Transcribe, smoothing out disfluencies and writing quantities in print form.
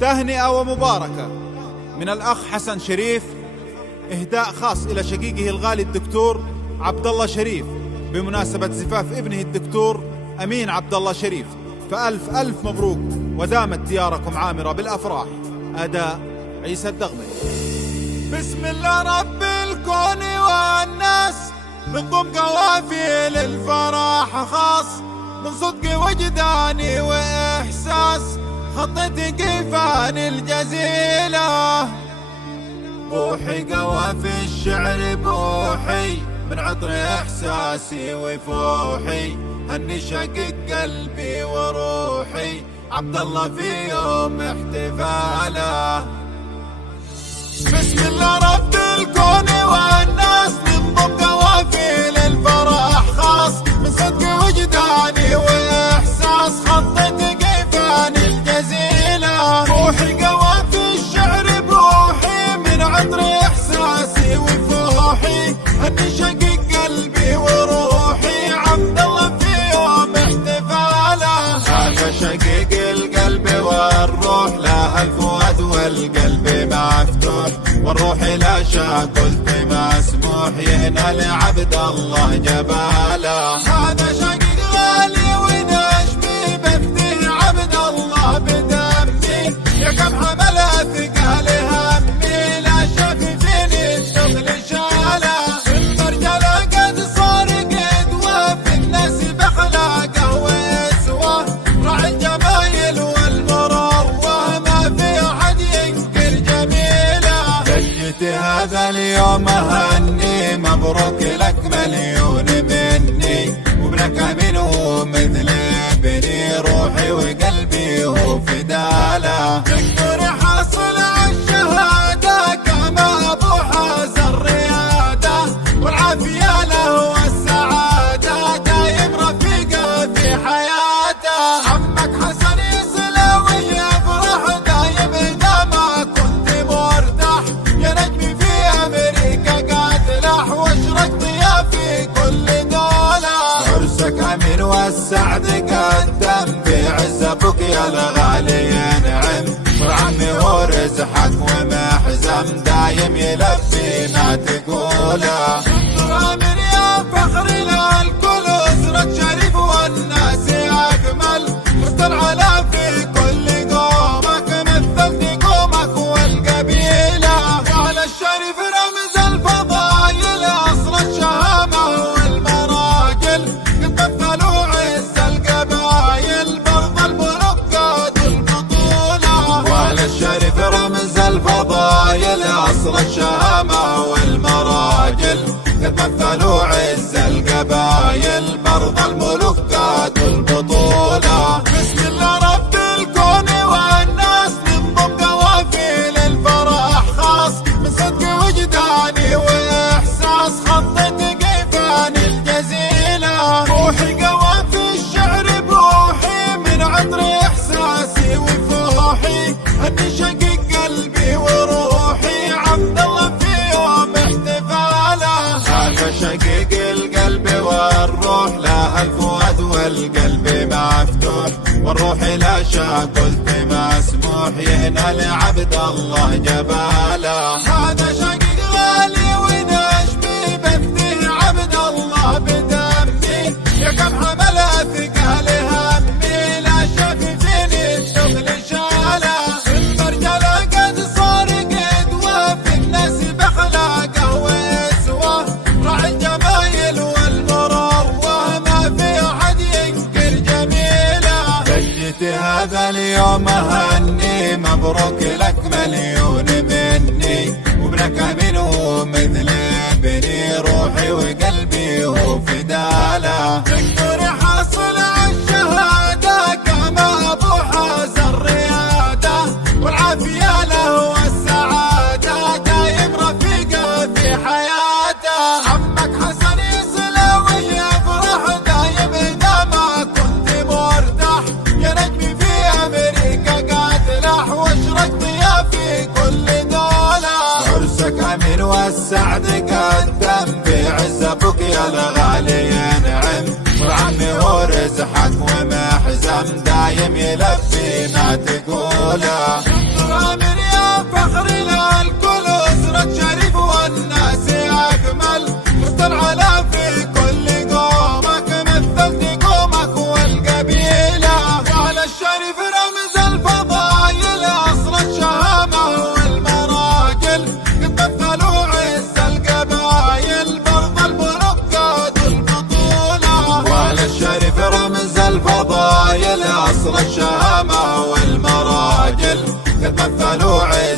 تهنئة ومباركة من الأخ حسن شريف، إهداء خاص إلى شقيقه الغالي الدكتور عبد الله شريف بمناسبة زفاف ابنه الدكتور أمين عبد الله شريف. فألف ألف مبروك، ودامت دياركم عامرة بالأفراح. أداء عيسى الدغمري. بسم الله رب الكون والناس، بنضم قوافي للفرح خاص، من صدق وجداني وإحساس خطتي كيفان الجزيلة. بوحي قوافي الشعر بوحي، من عطر إحساسي وفوحي، هني شقق قلبي وروحي عبد الله في يوم احتفاله. بسم الله رب الكون والناس، ننضم قوافي للفرح خاص، من صدق وجداني وإحساس خطتي كيفان الجزيلة. روحي قوافي الشعر بروحي، من عطر إحساسي وفوحي، هني شقق قلبي وروحي عبد الله في يوم احتفاله. هذا شقيق القلب والروح، له الفؤاد والقلب مفتوح، والروح لا شاء قلت مسموح، ينال عبد الله جباله. هذا شقيق غالي ونشبي، بفديه عبد الله بدمي، يا كم حمل ثقال همي، لا شك فيني الشغل شاله. المرجله قد صار قدوه في الناس باخلاقه واسوه، راعي الجمايل والمروه، ما في احد ينكر جميله. جيت هذا اليوم اهني، مبروك لك مليون مني، وابنك امين هو مثل ابني، روحي وقلبي هو فداله. دكتور حاصل عالشهاده، كما ابو حاز الرياده، والعافيه له والسعاده، دايم رفيقه في حياته. عمك حسن يسلى ويفرح دايم اذا ما كنت مرتاح، يا نجمي في امريكا قاتلح، واشرك ضياء في كل دوله. عرسك امين والسعد قدم، في عز ابوك يا الغالي ينعم، وعمي ورزحك ومحزم، دايم يلبي ما تقوله. دكتور امين يا فخر للكل، اسرة شريف والناس اجمل، مسترعلة في كل قومك، مثلت قومك والقبيله. وعلى الشريف رمز الفضايل، اصل الشهامه والمراجل، قد مثلوا عز القبايل، برض الملوك قادوا البطوله. وعلى الشريف رمز الفضايل، اصل الشهامه والمراجل، قد مثلوا عز القبايل، برض الملوك قادوا البطوله. بسم الله رب الكون والناس، ننضم قوافي للفرح خاص، من صدق وجداني واحساس خطتي كيفان الجزيله. روحي قوافي الشعر بروحي، من عطر احساسي وفوحي، هني شقيق قلبي وروحي عبد الله في يوم احتفاله. هذا شقيق القلب والروح، له الفؤاد والقلب مفتوح، والروح لا شاء قلت مسموح، ينال عبد الله جباله. هذا شقيق غالي ونشبي، بفديه عبد الله بدمي، يا كم حمل ثقال همي، لا شك فيني الشغل شاله. المرجله قد صار قدوه في الناس باخلاقه واسوه، راعي الجمايل والمروه، ما في احد ينكر جميله. جيت هذا اليوم اهني، مبروك لك مليون مني، وابنك امين هو مثل ابني، روحي وقلبي هو فداله. دكتور حاصل عالشهاده، كما ابو حاز الرياده، والعافيه له والسعاده، دايم رفيقه في حياته. عمك حسن يسلى ويفرح دايم اذا ما كنت مرتاح، يا نجمي في امريكا قاتلح، واشرك ضياء في كل دوله. عرسك امين والسعد قدم، في عز ابوك يا الغالي ينعم، وعمي ورزحك ومحزم، دايم يلبي ما تقوله. تتمثل وعز